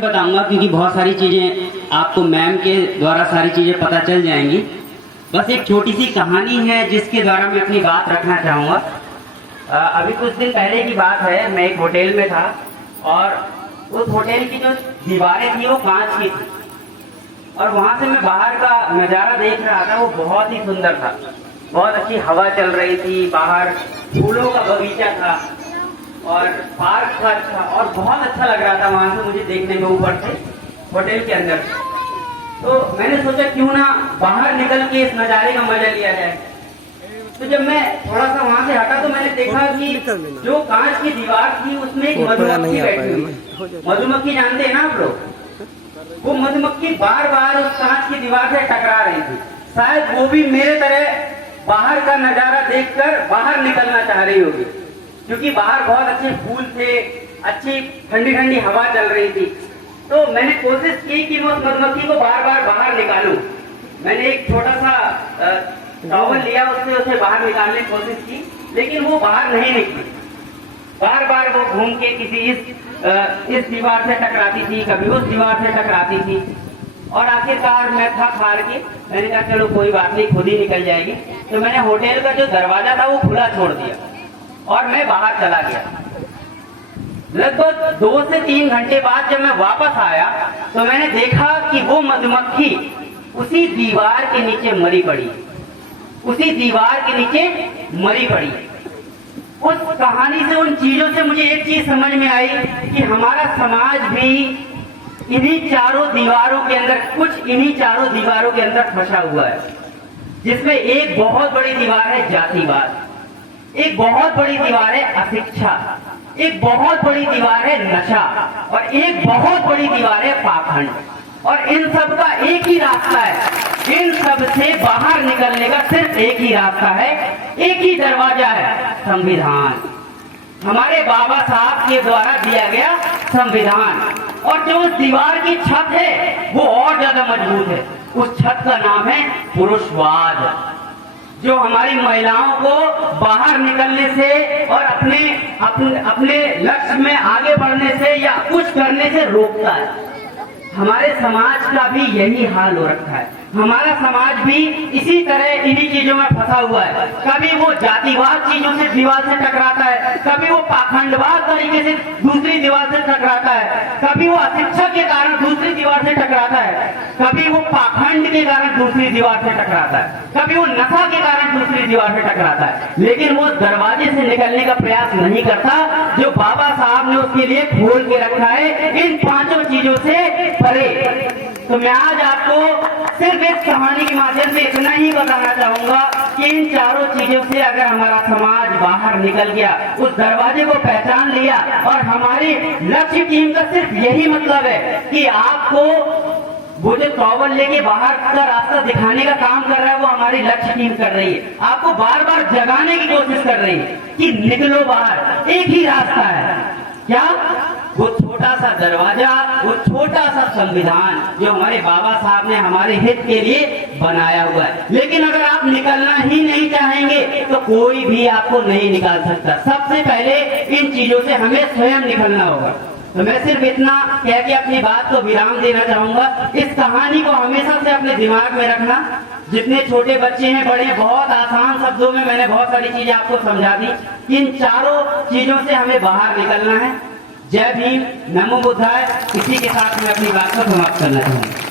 बताऊंगा क्योंकि बहुत सारी चीजें आपको मैम के द्वारा सारी चीजें पता चल जाएंगी। बस एक छोटी सी कहानी है जिसके द्वारा मैं अपनी बात रखना चाहूंगा। अभी कुछ दिन पहले की बात है, मैं एक होटल में था और उस होटल की जो दीवारें थी वो कांच की थी और वहां से मैं बाहर का नजारा देख रहा था। वो बहुत ही सुंदर था, बहुत अच्छी हवा चल रही थी, बाहर फूलों का बगीचा था और पार्क था और बहुत अच्छा लग रहा था वहां से मुझे देखने में ऊपर से होटल के अंदर। तो मैंने सोचा क्यों ना बाहर निकल के इस नज़ारे का मजा लिया जाए। तो जब मैं थोड़ा सा वहां से हटा तो मैंने देखा कि जो कांच की दीवार थी उसमें एक मधुमक्खी बैठी हुई। मधुमक्खी जानते हैं ना आप लोग? वो मधुमक्खी बार बार उस कांच की दीवार से टकरा रही थी। शायद वो भी मेरे तरह बाहर का नजारा देखकर बाहर निकलना चाह रही होगी, क्योंकि बाहर बहुत अच्छे फूल थे, अच्छी ठंडी ठंडी हवा चल रही थी। तो मैंने कोशिश की कि मैं उस मधुमक्खी को बार बार बाहर निकालूं। मैंने एक छोटा सा टॉवल लिया, उससे उसे बाहर निकालने की कोशिश की, लेकिन वो बाहर नहीं निकली। बार बार वो घूम के किसी इस दीवार से टकराती थी, कभी उस दीवार से टकराती थी और आखिरकार मैं थक हार के मैंने कहा चलो कोई बात नहीं, खुद ही निकल जाएगी। तो मैंने होटल का जो दरवाजा था वो खुला छोड़ दिया और मैं बाहर चला गया। लगभग 2 से 3 घंटे बाद जब मैं वापस आया तो मैंने देखा कि वो मधुमक्खी उसी दीवार के नीचे मरी पड़ी, उसी दीवार के नीचे मरी पड़ी। उस कहानी से, उन चीजों से मुझे एक चीज समझ में आई कि हमारा समाज भी इन्हीं चारों दीवारों के अंदर, कुछ इन्हीं चारों दीवारों के अंदर फंसा हुआ है, जिसमें एक बहुत बड़ी दीवार है जातिवाद, एक बहुत बड़ी दीवार है अशिक्षा, एक बहुत बड़ी दीवार है नशा और एक बहुत बड़ी दीवार है पाखंड। और इन सब का एक ही रास्ता है, इन सब से बाहर निकलने का सिर्फ एक ही रास्ता है, एक ही दरवाजा है, संविधान। हमारे बाबा साहब के द्वारा दिया गया संविधान। और जो उस दीवार की छत है वो और ज्यादा मजबूत है। उस छत का नाम है पुरुषवाद, जो हमारी महिलाओं को बाहर निकलने से और अपने लक्ष्य में आगे बढ़ने से या कुछ करने से रोकता है। हमारे समाज का भी यही हाल हो रखा है। हमारा समाज भी इसी तरह इन्हीं चीजों में फंसा हुआ है। कभी वो जातिवाद चीजों से दीवार से टकराता है, कभी वो पाखंडवाद तरीके से दूसरी दीवार से टकराता है, कभी वो अशिक्षा के कारण दूसरी दीवार से टकराता है, कभी वो पाखंड के कारण दूसरी दीवार से टकराता है, कभी वो नशा के कारण दूसरी दीवार से टकराता है। लेकिन वो दरवाजे से निकलने का प्रयास नहीं करता जो बाबा साहब ने उसके लिए खोल के रखा है, इन 5 चीजों से परे। तो मैं आज आपको सिर्फ इस कहानी के माध्यम से इतना ही बताना चाहूंगा कि इन चारों चीजों से अगर हमारा समाज बाहर निकल गया, उस दरवाजे को पहचान लिया, और हमारी लक्ष्य टीम का सिर्फ यही मतलब है कि आपको वो जो टॉवल लेके बाहर का रास्ता दिखाने का काम कर रहा है वो हमारी लक्ष्य टीम कर रही है। आपको बार बार जगाने की कोशिश कर रही है कि निकलो बाहर, एक ही रास्ता है। क्या? वो छोटा सा दरवाजा, वो छोटा सा संविधान जो हमारे बाबा साहब ने हमारे हित के लिए बनाया हुआ है। लेकिन अगर आप निकलना ही नहीं चाहेंगे तो कोई भी आपको नहीं निकाल सकता। सबसे पहले इन चीजों से हमें स्वयं निकलना होगा। तो मैं सिर्फ इतना कह के अपनी बात को विराम देना चाहूंगा। इस कहानी को हमेशा से अपने दिमाग में रखना। जितने छोटे बच्चे हैं, बड़े हैं, बहुत आसान शब्दों में मैंने बहुत सारी चीजें आपको समझा दी। इन चारों चीजों से हमें बाहर निकलना है। जय भीम, नमो बुद्धाय। इसी के साथ मैं अपनी बात को समाप्त करना चाहूंगा।